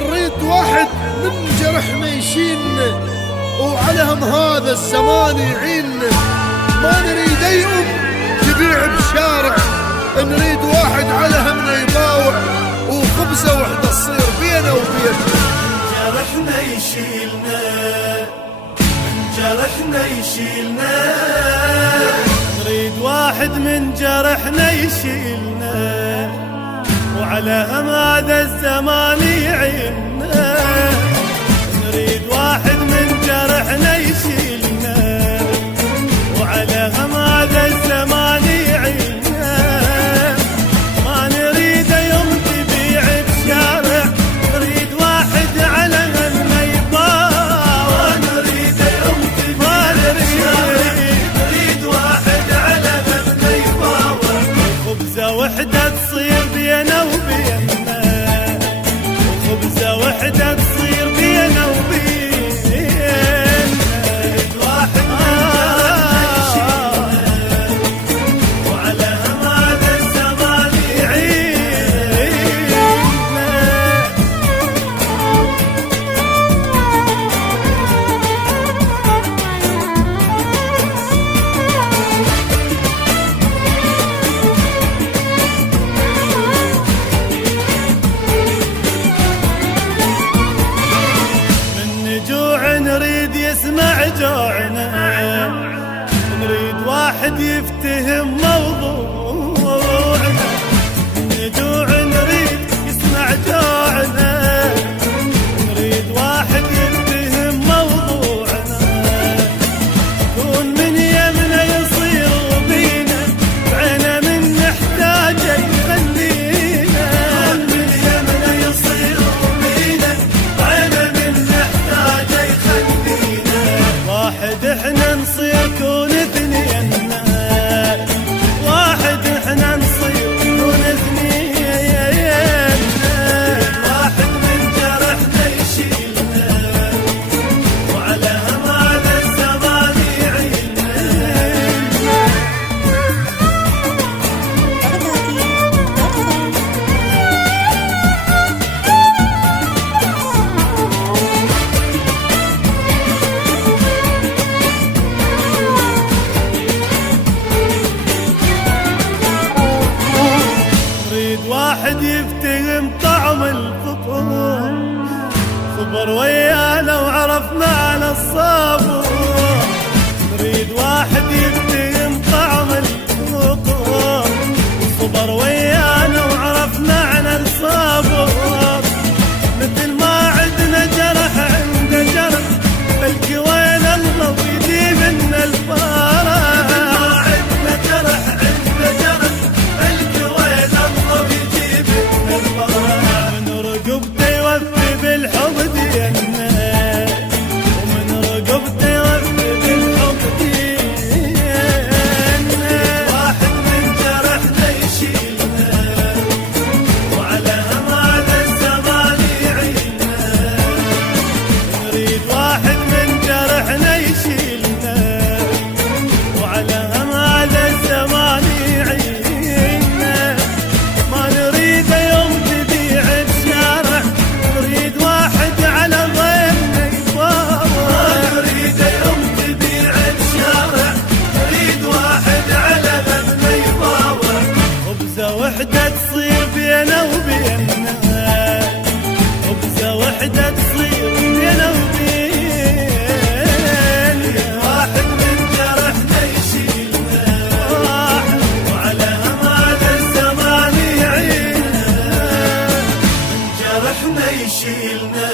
نريد واحد من جرحنا يشيلنا، وعلى هم هذا الزمان يعين. ما نريد اي تبيع بشارع، نريد واحد على همنا يباوع، وخبزه وحده تصير بينا وبيننا. جرحنا يشيلنا، جرحنا يشيلنا، نريد واحد من جرحنا يشيلنا، وعلى هم هذا الزمان يعيننا. نريد واحد من جرحنا يشيلنا، وعلى هم هذا الزمان يعيننا. ما نريد يوم تبيع بشارع، نريد واحد على همنا يباوع. نريد يوم تبيع بشارع، نريد واحد على همنا يباوع. خبزة وحدة تصير بينا وبيننا، خبزة وحدة تصير بينا وبيننا. واحد وعلى هم هذا الزمان يعيننا. نريد يسمع جوعنا، نريد واحد يفتهم موضوعنا. نجوع نريد يسمع جوعنا، نريد واحد يفتهم موضوعنا. كون من يمنا يصير بينا، بعنا من نحتاجه يخلينا. من يمنا يصير بينا، بعنا من نحتاجه يخلينا. واحد احنا نصير كون اثنين، واحد احنا نصير كون اثنين. واحد من جرحنا يشيلنا، وعلى هم هذا الزمان يعيننا. واحد يفتهم طعم الفطور، صبر ويانا وعرف معنا الصبر. نريد واحد يفتهم طعم الفطور، صبر ويانا وعرف معنا الصبر. مثل ما عندنا جرح عنده جرح، بلكي وين الله ويجيب لنا الفرح. وحدة تصير بينا وبيننا، خبزة وحدة تصير بينا وبيننا. واحد من جرحنا يشيلنا، وعلى هم هذا الزمان يعيننا. من جرحنا يشيلنا.